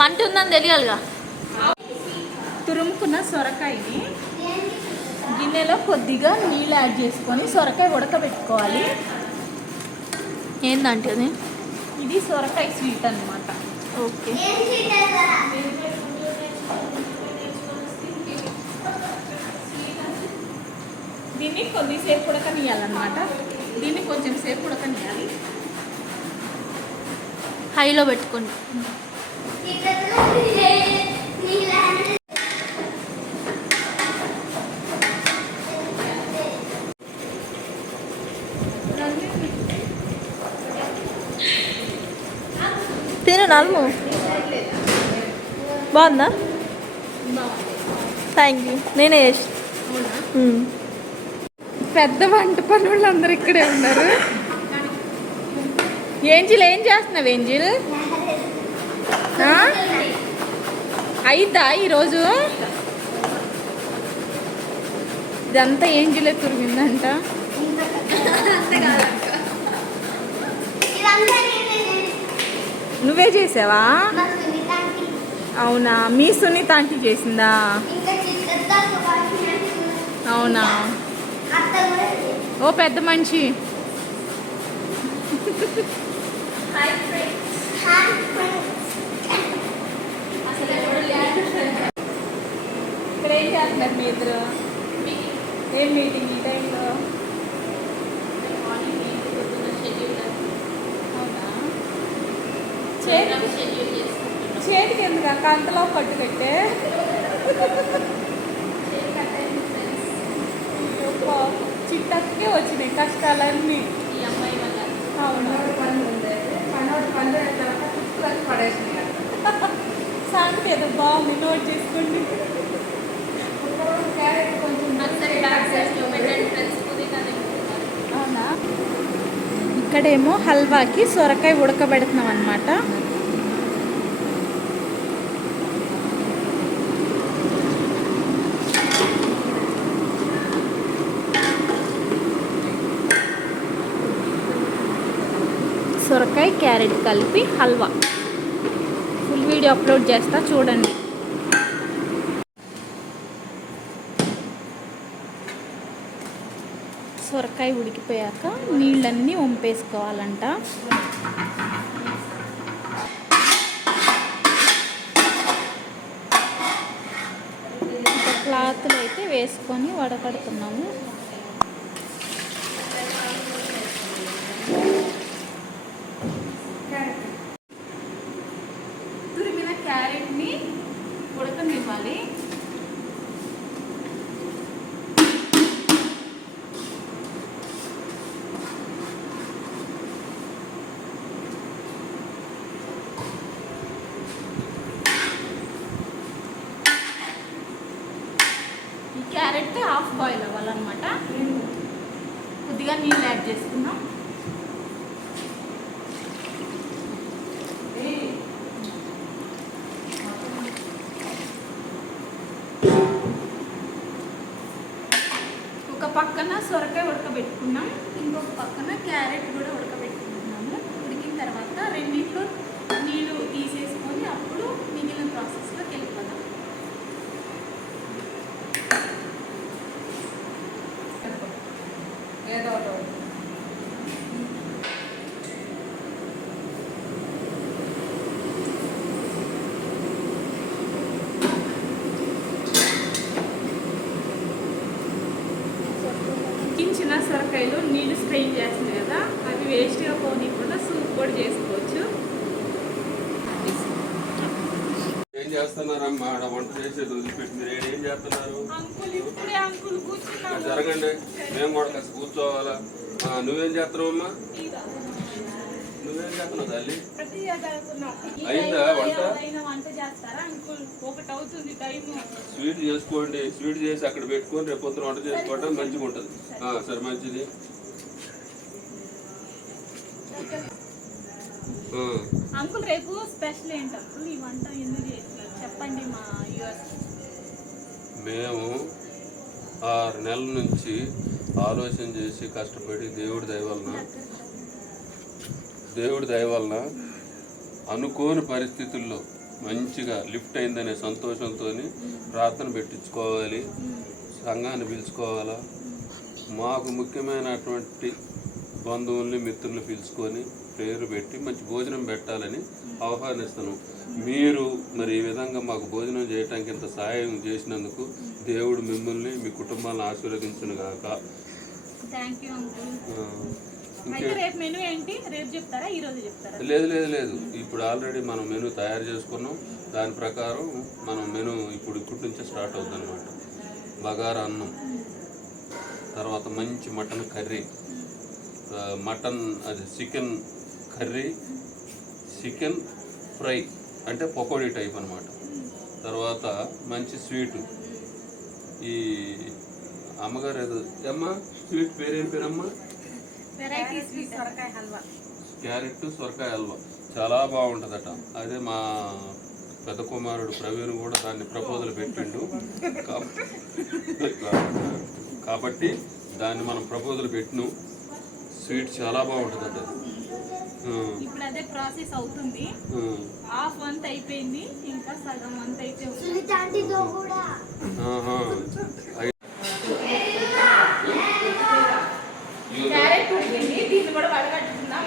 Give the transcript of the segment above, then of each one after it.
మంట ఉందని తెలియాలిగా. తురుముకున్న సొరకాయని గిన్నెలో కొద్దిగా నీళ్ళు యాడ్ చేసుకొని సొరకాయ ఉడకబెట్టుకోవాలి. ఏందంటే అది? ఇది సొరకాయ స్వీట్ అన్నమాట. ఓకే. దీన్ని కొద్దిసేపు ఉడకనియాలన్నమాట దీన్ని కొంచెం సేపు ఉడకనియాలి హైలో పెట్టుకోండి. తిను నలుము? బాగుందా? థ్యాంక్ యూ నేనే చేసి పెద్ద వంట పనులు అందరు ఇక్కడే ఉన్నారు. ఏంజిల్ ఏం చేస్తున్నావు ఏంజిల్? ఆ? అయిద్దా ఈరోజు? ఇదంతా ఏంజిలే తురిగిందంట. నువ్వే చేసావా? అవునా? మీ సునీత ఆంటీ చేసిందా అవునా? ఓ పెద్ద మనిషి. ఇక్కడ ఏం చేస్తున్నారు మీ ఇద్దరు? ఏం మీటింగ్ ఈ టైంలో? చేతికి ఎందుకు అక్క అంతలో పట్టు. పెట్టే చిట్టకే వచ్చినాయి కష్టాలన్నీ. ఈ అమ్మాయి వల్ల. అవును. సాంగ్ ఏదో బాగుంది నోట్ చేసుకోండి. అవునా? ఇక్కడేమో హల్వాకి సొరకాయ ఉడకబెడుతున్నాం అనమాట సొరకాయ క్యారెట్ కలిపి హల్వా. ఫుల్ వీడియో అప్లోడ్ చేస్తా చూడండి. సొరకాయ ఉడికిపోయాక నీళ్ళన్నీ వంపేసుకోవాలంట. క్లాత్లు అయితే వేసుకొని వడకడుతున్నాము తురిమిన క్యారెట్ని ఉడకనివ్వాలి ఈ క్యారెట్ హాఫ్ బాయిల్ కొద్దిగా నీళ్ళు యాడ్ చేసుకున్నాం ఒక పక్కన సొరకాయ ఉడకబెట్టుకున్నాం. ఇంకొక పక్కన క్యారెట్ కూడా ఉడకబెట్టుకుంటున్నాము. ఉడికిన తర్వాత రెండింటిలో ఏం చేస్తున్నారమ్మా? ఆడ వంట చేసేది వదిలిపెట్టి మీరు ఏం చేస్తున్నారు? జరగండి. మేము కూడా కాస్త కూర్చోవాలా? నువ్వేం చేస్తున్నావమ్మా? నువ్వేం చేస్తున్నావు తల్లి? అయిందా వంట? స్వీట్ చేసుకోండి. స్వీట్ చేసి అక్కడ పెట్టుకొని రేపు పొద్దున వంట చేసుకోవడం మంచిగా ఉంటుంది సరే మంచిది. అంకుల్ రేపు స్పెషల్ ఏంటి అంకుల్? ఈ వంట ఎందుకు చేస్తున్నారు? చెప్పండి మా యూఎస్. మేము ఆరు నెలల నుంచి ఆలోచన చేసి కష్టపడి దేవుడి దయవలన దేవుడి దయవలన అనుకోని పరిస్థితుల్లో మంచిగా లిఫ్ట్ అయిందనే సంతోషంతో ప్రార్థన పెట్టించుకోవాలి సంఘాన్ని పిలుచుకోవాలా. మాకు ముఖ్యమైనటువంటి బంధువుల్ని మిత్రుల్ని పిలుచుకొని పేరు పెట్టి మంచి భోజనం పెట్టాలని ఆహ్వానిస్తున్నాం మీరు మరి ఈ విధంగా మాకు భోజనం చేయడానికి ఇంత సహాయం చేసినందుకు దేవుడు మిమ్మల్ని మీ కుటుంబాలను ఆశీర్వదించును గాక. లేదు లేదు లేదు. ఇప్పుడు ఆల్రెడీ మనం మెనూ తయారు చేసుకున్నాం. దాని ప్రకారం మనం మెనూ ఇప్పుడు ఇప్పటి నుంచే స్టార్ట్ అవుతుంది అనమాట బగారా అన్నం తర్వాత మంచి మటన్ కర్రీ. మటన్ అది చికెన్ కర్రీ చికెన్ ఫ్రై అంటే పకోడీ టైప్ అనమాట తర్వాత మంచి స్వీటు ఈ అమ్మగారు ఏదో అమ్మ స్వీట్ పేరేం పేరమ్మా? క్యారెట్ సొరకాయ హల్వా. చాలా బాగుంటుందట. అదే మా పెద్ద కుమారుడు ప్రవీణ్ కూడా దాన్ని ప్రపోజల్ పెట్టిండు. కాబ- కాబట్టి దాన్ని మనం ప్రపోజల్ పెట్టిను. స్వీట్ చాలా అది ఆ, ఇప్పుడు అదే ప్రాసెస్ అవుతుంది. హాఫ్ మంత్ అయిపోయింది. ఇంకా సగం మంత్ అయితే. క్యారెట్ ఉడికింది. దీన్ని కూడా వడగట్టుకుందాం.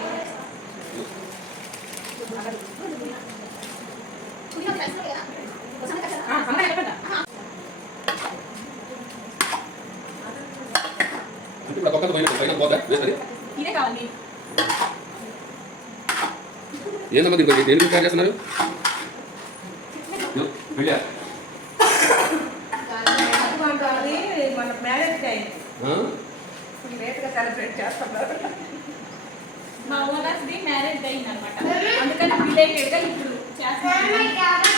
పోయిన- పైన పోతా? ఏందమ్మా దీనికి? దేని గురించి తయారు చేస్తున్నారు. మా ఓనర్స్ ది మ్యారేజ్ అయింది అనమాట అందుకని రిలేటెడ్గా ఇప్పుడు చేస్తాను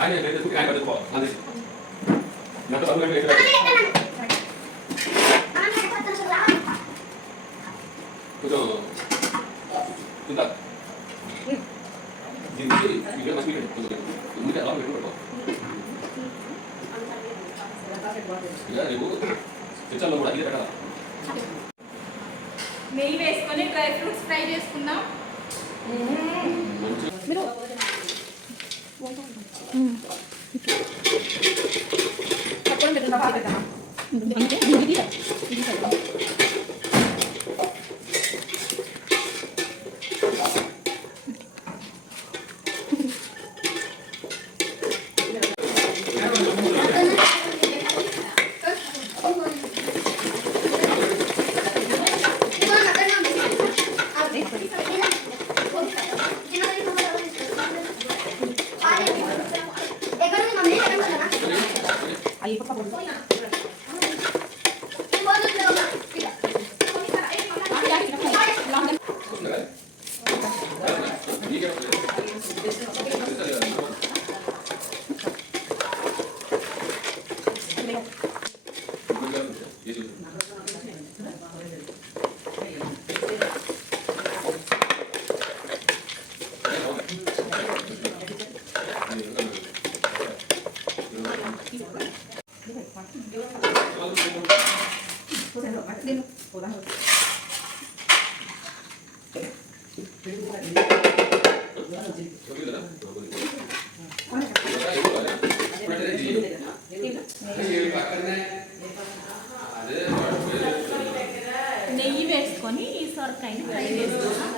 ఆయన లేదు ఎందుకు ఆయన పట్టుకో అది. నాతో పనులు ఏమీ లేదు. కొంచెం ఇంత దీనికి ఇక్కడ మంచి ముందుకు అలా పెట్టుకో ఇక రేపు కిచెన్లో కూడా అదే పెట్టాలా? నెయ్యి వేసుకొని డ్రై ఫ్రూట్స్ ఫ్రై చేసుకుందాం. 응. 닭꼬리 배도 나가야 되잖아. 근데 안 돼? 이리다. 이리다. నెయ్యి వేసుకొని ఈ సొరకాయని ఫ్రై చేసుకుందాం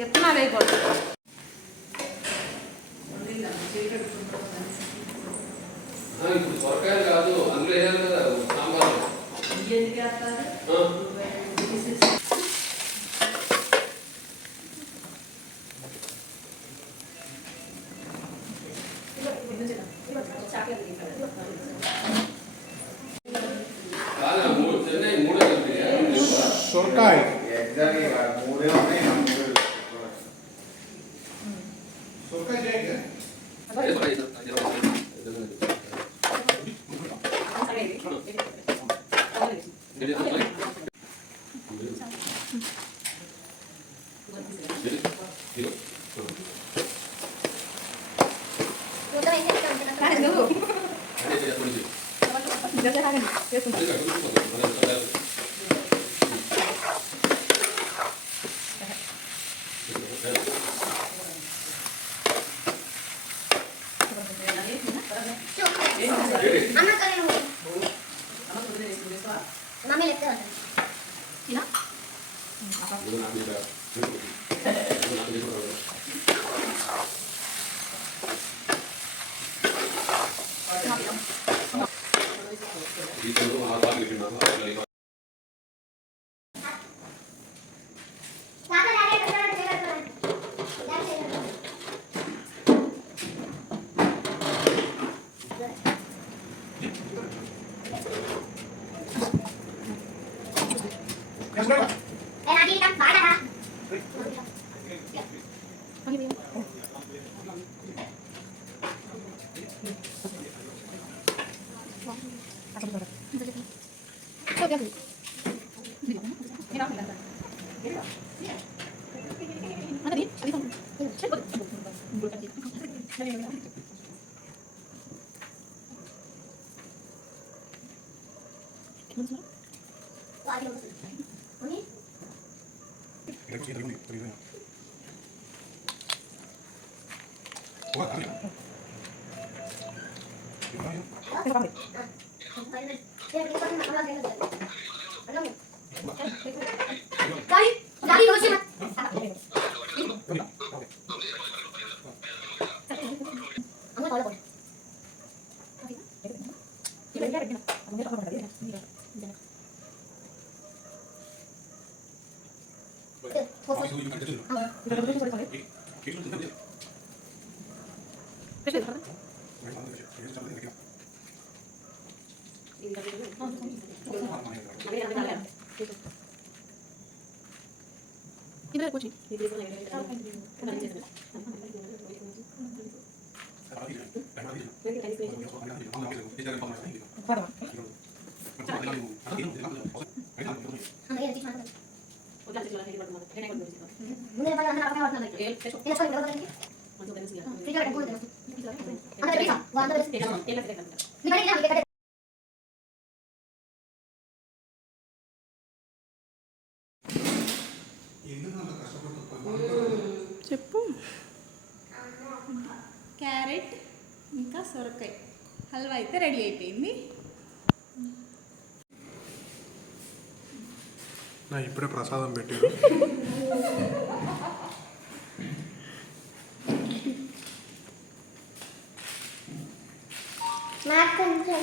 విత్తనాలు వేయకూడదు ఇప్పుడు సొరకాయలు కాదు అందులో చాక్లెట్ మునక్కాయ 拿过来，拿过来，拿过来，拿过来。Gracias. Gracias. Mm. చెప్పు. క్యారెట్ ఇంకా సొరకాయ. హల్వా అయితే రెడీ అయిపోయింది. ఇప్పుడే ప్రసాదం పెట్టారు. నాకు కొంచెం